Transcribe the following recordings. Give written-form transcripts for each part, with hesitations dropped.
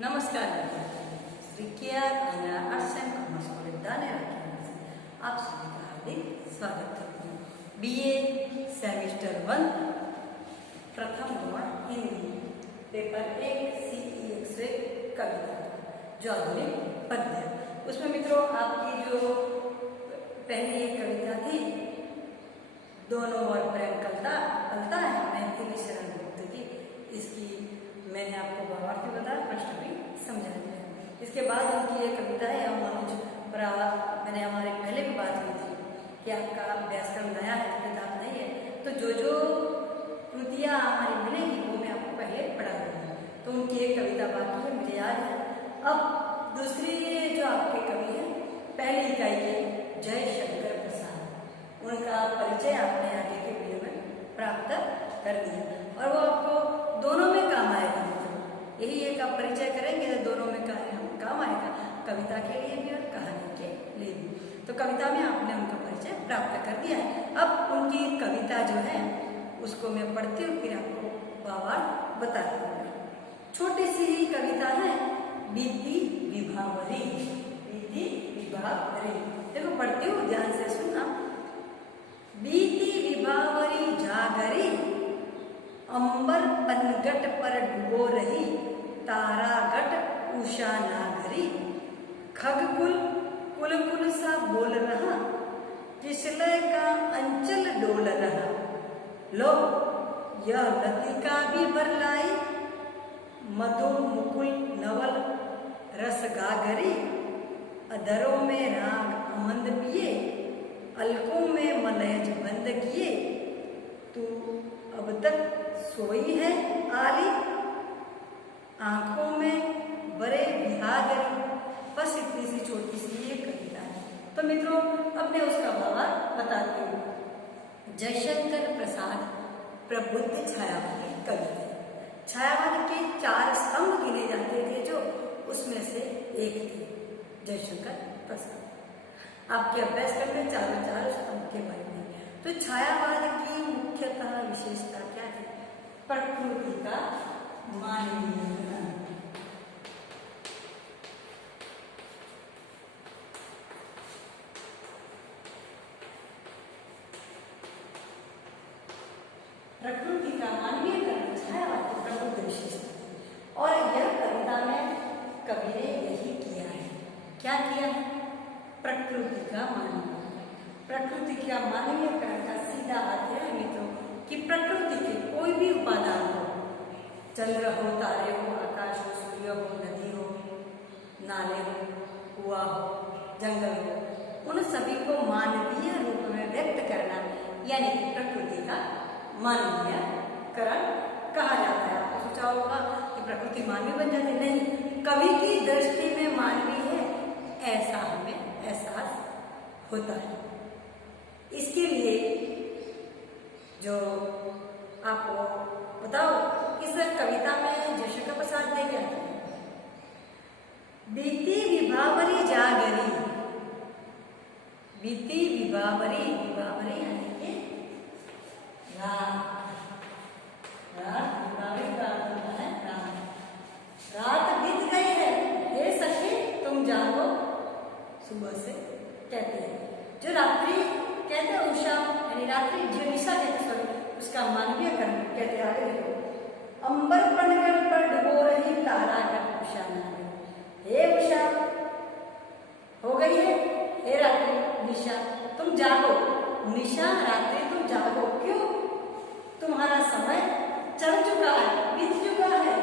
नमस्कार Shri KR arts and commerce college Danera आप सभी का हार्दिक स्वागत करती हूँ। बीए सेमेस्टर 1 प्रथम गुण हिंदी पेपर 1 CE एक्सरे कविता जो आधुनिक पद्य, उसमें मित्रों आपकी जो पहली कविता थी दोनों और प्रेम कलता है मैथिली शरण गुप्त की, इसकी मैंने आपको भावार्थ बताया, प्रश्न भी समझा दिया। इसके बाद उनकी ये कविता है मनुज मैंने हमारे पहले भी बात की थी कि आपका अभ्यासक्रम नया है, किताब नहीं है, तो जो कृतियाँ हमारी मिलेंगी वो मैं आपको पहले पढ़ा दूँगी। तो उनकी एक कविता बाकी है, मुझे याद है। अब दूसरी जो आपके कवि हैं पहली इकाई के जयशंकर प्रसाद, उनका परिचय आपने आगे के वीडियो में प्राप्त कर दिया और वो आपको दोनों में काम आएगा। यही एक आप परिचय करेंगे तो दोनों में काम आएगा, कविता के लिए भी और कहानी के लिए भी। तो कविता में आपने उनका परिचय प्राप्त कर दिया है। अब उनकी कविता जो है उसको मैं पढ़ती हूँ, फिर आपको भावार्थ बता दूंगा। छोटी सी ही कविता है, बीती विभावरी। बीती विभावरी, देखो पढ़ती हूँ, ध्यान से सुनना। बीती विभावरी जागरी, अंबर पनगट पर डुबो रही, तारागट उषा नागरी, खगकुल कुल कुल सा बोल रहा, किसलय का अंचल डोल रहा। लो यह लतिका भी बरलाई, मधु मुकुल नवल रस गागरी, अधरों में राग अमंद पिए, अलकों में मलयज बंद किए, तू अब तक सोई है आली, आंखों में बड़े विहागरी। बस इतनी सी छोटी सी ये कविता है। तो मित्रों अब मैं उसका भावार्थ बताती हूँ। जयशंकर प्रसाद प्रबुद्ध छायावादी कवि थे। छायावाद के 4 स्तंभ गिने जाते थे, जो उसमें से एक थे जयशंकर प्रसाद। आपके अभ्यासक्रम में 4 स्तंभ के बारे में। तो छायावाद की मुख्यतः विशेषता क्या थी? प्रकृति का मानवीयकरण। प्रकृति का मानवीयकरण छायावाद की प्रमुख विशेषता थी और यह कविता में कवि ने यही किया है। क्या किया है? प्रकृति का मानवीयकरण। प्रकृति का मानवीयकरण का सीधा अर्थ है मित्रों कि प्रकृति के कोई भी उपादान हो, चंद्र हो, तारे हो, आकाश हो, सूर्य हो, नदी हो, नाले हो, कुआं हो, जंगल हो, उन सभी को मानवीय रूप में व्यक्त करना यानी कि प्रकृति का मानवीयकरण कहा जाता है। आपको सोचा होगा कि प्रकृति मानवीय बन जाती, नहीं, कवि की दृष्टि में मानवीय है ऐसा हमें एहसास होता है। इसके लिए जो आपको बताओ, इस कविता में जयशंकर प्रसाद ने क्या किया? बीती विभावरी जागरी। बीती विभावरी, विभावरी यानी कि रात। विभावरी का अर्थ होता है रात। रात बीत गई है, हे सखी तुम जागो, सुबह से कहते हैं। जो रात्रि कहते हैं उषा यानी रात्रि, जो निशा कहते हैं उसका मानवीयकरण कहते हैं। आगे देखो, अंबर पनगट पर डुबो रही, तारागट उषा नागरी। हे उषा हो गई है, हे रात्रि निशा तुम जागो। निशा रात्रि तुम जागो, क्यों? तुम्हारा समय चल चुका है, बीत चुका है,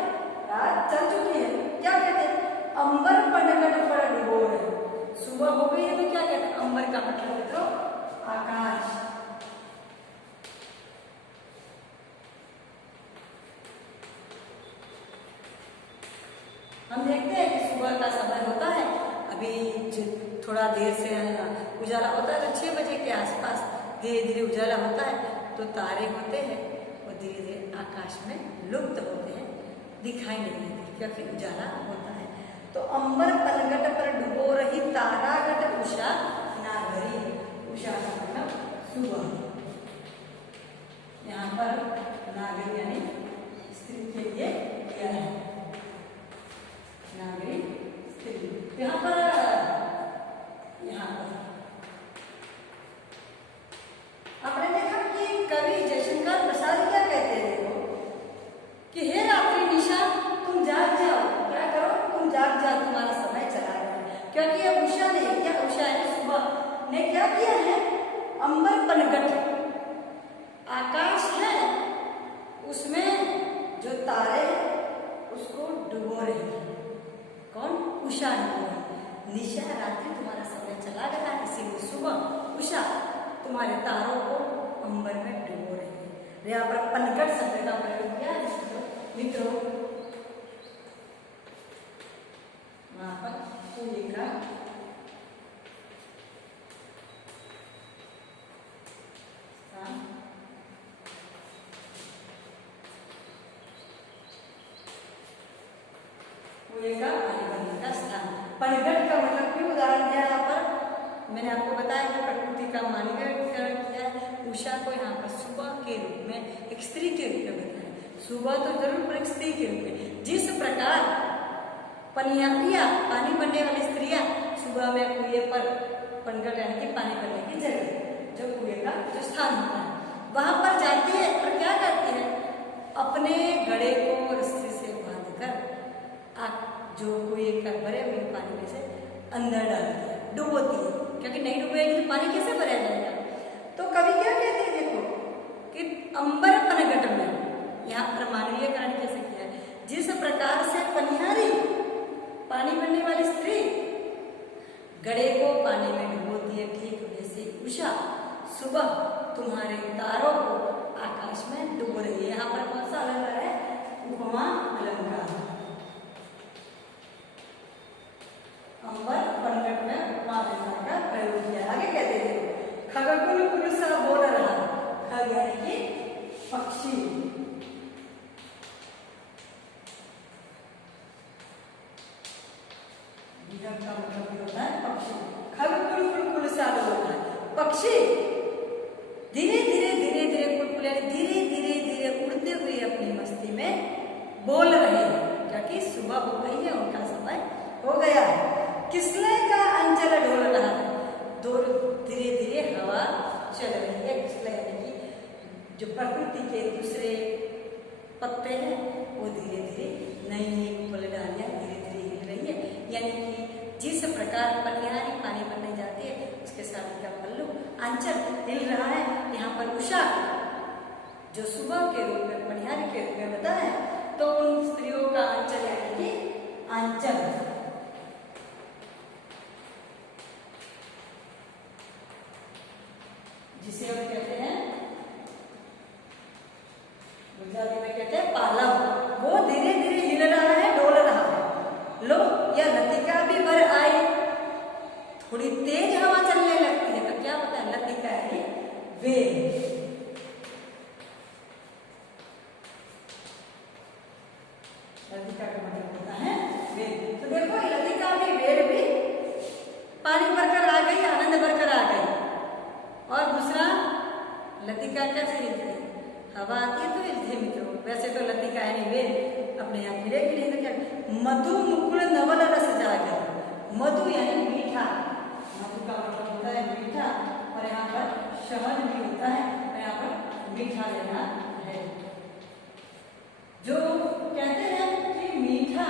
रात चल चुकी है। क्या कहते हैं? अंबर पनगट पर डुबो रही, सुबह हो गई है। तो क्या कहते हैं? अंबर का मतलब तो आकाश। हम देखते हैं कि सुबह का समय होता है, अभी थोड़ा देर से उजाला होता है, तो 6 बजे के आसपास धीरे धीरे उजाला होता है, तो तारे होते हैं और धीरे धीरे आकाश में लुप्त होते हैं, दिखाई नहीं देते क्योंकि उजाला होता है। तो अंबर पनगट पर डुबो रही, तारागट उषा नागरी। उषा का मतलब सुबह, यहाँ पर नागरी यानी स्त्री के लिए किया है। डुबो रही है। कौन? उषा डुबो रही। निशा रात्रि तुम्हारा समय चला गया, इसीलिए सुबह उषा तुम्हारे तारों को अंबर में डुबो रही है। यहाँ पर पनघट शब्द का प्रयोग किया मित्रों। वहां पर पूलिका का स्थान। पनघट का मतलब क्यों उदाहरण दिया यहाँ पर? मैंने आपको बताया कि प्रकृति का मानवीकरण किया है। उषा को यहाँ पर सुबह के रूप में, एक स्त्री के रूप में बताया। सुबह तो जरूर, पर एक स्त्री के रूप में। जिस प्रकार पनियारियां, पानी भरने वाली स्त्रियां सुबह में कुएं पर, पनघट यानी कि पानी भरने की जगह, जो कुएं का जो स्थान होता है, वहां पर जाती है और क्या करती है? अपने घड़े को रस्सी से बांधकर जो कुएं का भरे हुए पानी में से अंदर डालती है, डुबोती है, क्योंकि नहीं डुबेगी तो पानी कैसे भरा जाएगा। तो कवि क्या कहते हैं? देखो कि अंबर पनघट में, यहाँ पर मानवीयकरण कैसे किया है। जिस प्रकार से पनिहारी, पानी भरने वाली स्त्री, घड़े को पानी में डुबोती है, ठीक वैसे उषा सुबह तुम्हारे तारों को आकाश में डुबो रही है। यहाँ पर कौन सा अलंकार है? उपमा अलंकार। अंबर पनघट में उपमा अलंकार का प्रयोग किया। आगे कहते थे खगकुल कुलसा बोल रहा। खग यानी कि पक्षी, का मतलब होता है पक्षी। खगकुल कुलसा बोल रहा है। पक्षी धीरे धीरे धीरे धीरे कुलकुल यानी धीरे धीरे धीरे उड़ते हुए अपनी मस्ती में बोल रहे हैं, क्योंकि सुबह हो गई है, उनका समय हो गया है। किसले का अंचल ढोल रहा है। धीरे धीरे हवा चल रही है। किसले यानी कि जो प्रकृति के दूसरे पत्ते हैं वो धीरे धीरे, नई नई कुल डालियां धीरे धीरे हिल रही है। यानी कि जिस प्रकार पनिहारी पानी भरने जाती है, उसके साथ का पल्लू अंचल हिल रहा है। यहाँ पर उषा जो सुबह के रूप में, पनिहारी के रूप में बताया, तो उन स्त्रियों का अंचल यानी कि अंचल, जिसे हम कहते हैं गुजराती में कहते हैं पालव, वो धीरे धीरे हिल रहा है, डोल रहा है। लो या लतिका भी भर आई, थोड़ी तेज हवा चलने लगती है, तो क्या होता है? लतिका यानी वेग। लतिका का मतलब होता है वेग। तो देखो लतिका भी, वेग भी, पानी भरकर आ गई, आनंद भरकर आ गई। और दूसरा लतिका कैसे हिलती है? हवा आती है तो हिलती है मित्रों। वैसे तो लतिका यानी वेग अपने आप मिलेगी नहीं तो क्या? मधु मुकुल नवल रस जागर। मधु यानी मीठा, मधु का मतलब होता है मीठा, और यहाँ पर शहद भी होता है, और यहाँ पर मीठा लेना है। जो कहते हैं कि मीठा,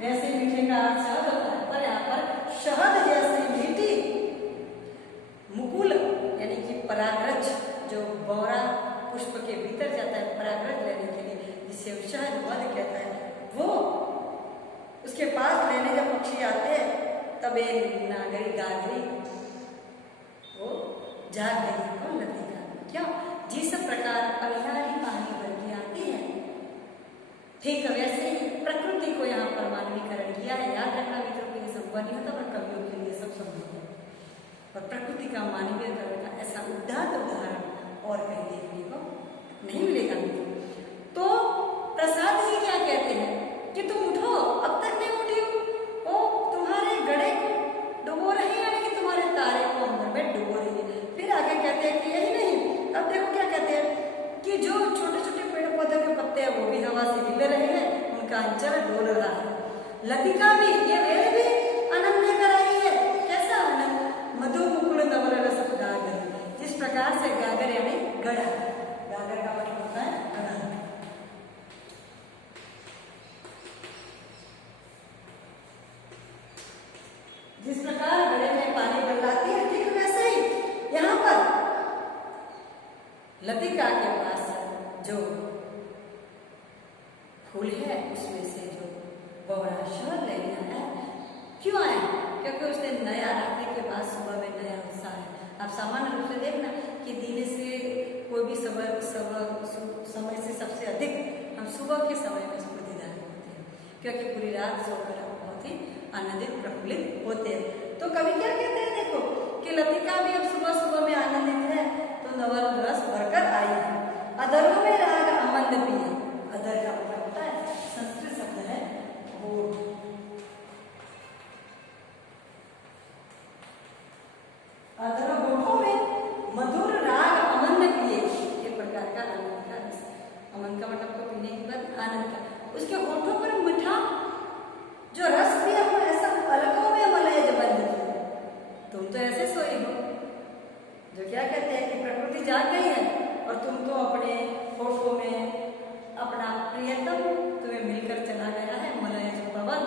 वैसे मीठे का अर्थ शहद होता है, पर यहाँ पर शहद जैसे मीठी मुकुल यानी कि परागरज, जो बौरा पुष्प के भीतर जाता है परागरज लेने के लिए, जिसे शहद मध कहता है, वो उसके पास लेने जब पक्षी आते हैं, तब एक नागरी गागरी वो जाग गई। कौन? लतिका। क्यों? जिस प्रकार पनिहारी पानी भर के आती है, ठीक वैसे ही प्रकृति को यहाँ पर मानवीकरण किया है। याद रखना मित्रों के लिए संभव नहीं होता, पर कवियों के लिए सब संभव है। और प्रकृति का मानवीयकरण का ऐसा उदात्त उदाहरण और कहीं देखने को नहीं मिलेगा मित्रों। तो प्रसाद जी क्या कहते हैं कि तुम उठो, अब तक नहीं उठी हो, ओ तुम्हारे घड़े को डुबो रही है, यानी कि तुम्हारे तारे को अंबर में डुबो रही है। फिर आगे कहते हैं कि यही नहीं, अब देखो क्या कहते हैं कि जो छोटे छोटे पेड़ पौधे के पत्ते हैं वो भी हवा से हिल रहे हैं, उनका अंचल डोल रहा है। लतिका भी, ये वेल भी आनंद लेकर आई है। कैसा आनंद? मधु मुकुल नवल रस गागर। जिस प्रकार से गागर यानी गड़ा, गागर का मतलब होता है गड़ा। जिस प्रकार गड़े में पानी बदलाती है, ठीक वैसे ही यहाँ पर लतिका के पास जो फूल है उसमें से जो बोरा शोर लेने आया। क्यों आया? क्योंकि उसने नया रात्रि के बाद सुबह में नया उत्साह है। आप सामान्य रूप से देखना कि दिन से कोई भी समय से सबसे अधिक हम सुबह के समय में स्फूर्तिदायक होते हैं, क्योंकि पूरी रात सोकर हम बहुत ही आनंदित प्रफुल्लित होते हैं। तो कवि क्या कहते हैं, देखो कि लतिका भी अब सुबह सुबह में आनंदित है, तो नवल रस भरकर आई है। अधरों में राग अमंद पिए। अधर का मतलब होता है, संस्कृत शब्द है होठ। अधरों होठों में मधुर राग अमंद पिए, एक प्रकार का आनंद का रस। अमंद का मतलब को पीने के बाद आनंद का, उसके होठों पर मीठा जो रस पिया हो, ऐसा अलकों में मलय बंद किया। तुम तो ऐसे सोई हो, जो क्या कहते हैं कि प्रकृति जाग गई है और तुम तो अपने होठों में अपना प्रियतम तुम्हें मिलकर चला गया है, मलय पवन,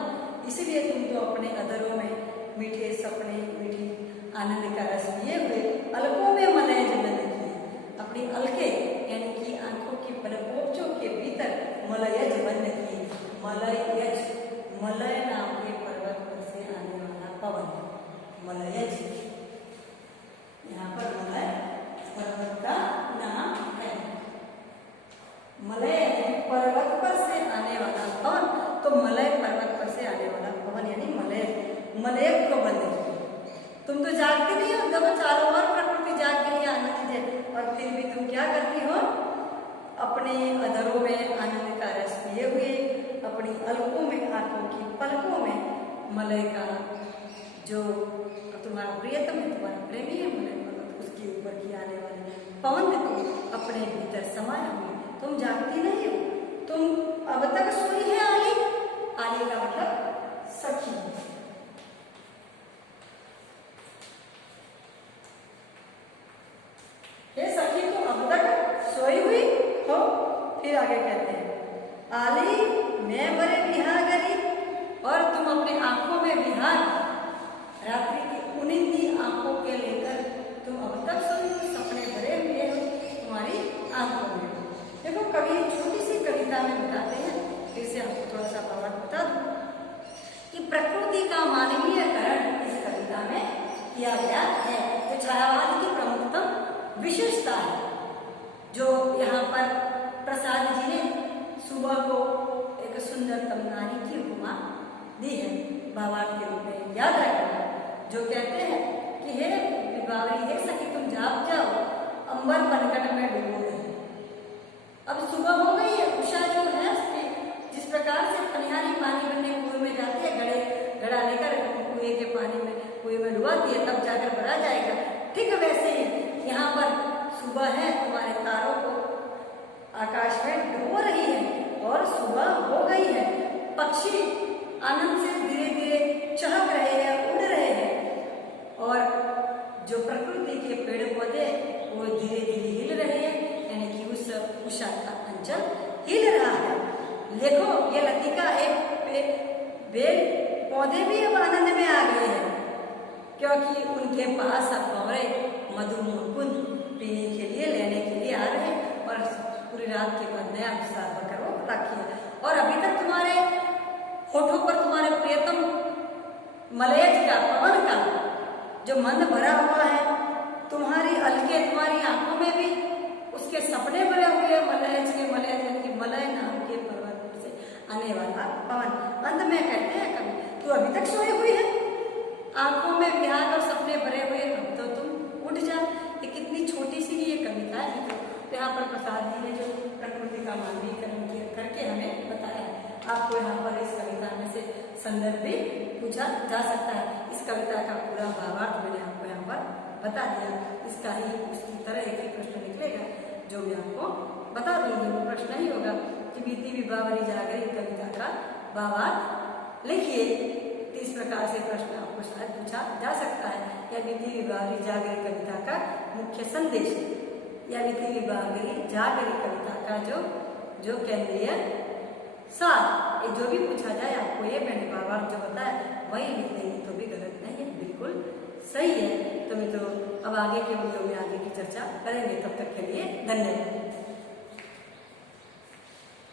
इसीलिए तुम तो अपने अधरों में मीठे सपने, मीठी आनंद का रस पिए हुए अलकों में मलय बंद किए। अपनी अलके यानी कि आंखों की पलकों के भीतर मलयज बंद किए। मलयज, मलय नाम के पर्वत पर से आने वाला पवन, मलयज। यहाँ पर मलय पर्वत का नाम है। मलय पर्वत पर से आने वाला पवन, तो मलय पर्वत पर से आने वाला पवन यानी मलय, मलय को बंद किया। तुम तो जागती नहीं हो, जब चारों ओर प्रकृति जाग गई है, आनंदित है, और फिर भी तुम क्या करती हो, अपने अधरों में आनंद का रस पिए हुए, अपनी अलकों में, आंखों की पलकों में मलय का, जो तुम्हारा प्रियतम है, तुम्हारा प्रेमी है मलय पर्वत, उसके ऊपर की आने वाले पवन को अपने भीतर समाये हुए तुम जागती नहीं हो। तुम अब तक सोई है आली। आली का मतलब सखी। हे सखी, तुम अब तक सोई हुई हो। फिर आगे कहते हैं, आली मैं बड़े विहागरी, और तुम अपने आंखों में विहार, रात्रि की उनिंदी आंखों के लेकर तुम अब तक सोई हो, सपने भरे हुए हो तुम्हारी आंखों में। देखो कवि छोटी सी कविता में बताते हैं, फिर से आपको थोड़ा सा भावार्थ बता दूं कि प्रकृति का मानवीयकरण इस कविता में किया गया है। जो छायावाद की प्रमुखतम विशेषता है, जो यहाँ पर प्रसाद जी ने सुबह को एक सुंदरतम नारी की उपमा दी है भावार्थ के रूप में, याद रखना। जो कहते हैं कि हे विभावरी, हे सखी, तुम जाग जाओ, अंबर बनकट में डूबो गए। अब सुबह हो गई है, उषा जो है जिस प्रकार से पनिहारी पानी भरने कुएं में जाती है, घड़ा लेकर कुएं के पानी में, कुएं में डुबाती है, तब जाकर भरा जाएगा। ठीक है, वैसे ही यहाँ पर सुबह है, तुम्हारे तारों को आकाश में डुबो रही है और सुबह हो गई है। पक्षी आनंद से धीरे धीरे चहक रहे हैं, उड़ रहे हैं, और जो प्रकृति के पेड़ पौधे वो धीरे धीरे हिल रहे हैं, यानी कि उस उषा का अंचल हिल रहा है। देखो ये लतिका, एक बेल पौधे भी अब आनंद में आ गए हैं, क्योंकि उनके पास अब भंवरे मधु मुकुंद पीने के लिए, लेने के लिए आ रहे हैं, और पूरी रात के बाद नया उत्साह भरकर वो रखिए। और अभी तक तुम्हारे होठों पर तुम्हारे प्रियतम मलयज का, पवन का जो मंद भरा हुआ है, तुम्हारी अलके, तुम्हारी आंखों में भी उसके सपने भरे हुए मलयज के, मलयज यानी मलय नाम के पर्वत से आने वाला पवन। अंत में कहते हैं कवि, तू अभी तक सोई हुई है, आंखों में विहार और सपने भरे हुए, अब तो तुम उठ जा। ये कितनी छोटी सी ये कविता है, तो यहाँ पर प्रसाद जी ने जो प्रकृति का मानवीकरण करके हमें बताया है। आपको यहाँ पर इस कविता में से संदर्भ भी पूछा जा सकता है। इस कविता का पूरा भावार्थ मैंने आपको यहाँ पर बता दिया। इसका ही उसकी तरह एक ही प्रश्न निकलेगा जो मैं आपको बता दूंगी। वो प्रश्न नहीं होगा कि बीती विभावरी जागरी कविता का भावार्थ लिखिए। इस प्रकार से प्रश्न आपको शायद पूछा जा सकता है। या बीती विभावरी जागरी कविता का मुख्य संदेश, या बीती विभावरी जागरी कविता का जो केंद्रीय सार, ये जो भी पूछा जाए आपको ये मैंने भावार्थ जो बताया वही लिख देंगे तो भी गलत नहीं है, बिल्कुल सही है। तो मित्रों अब आगे के वीडियो में आगे की चर्चा करेंगे। तब तक के लिए धन्यवाद।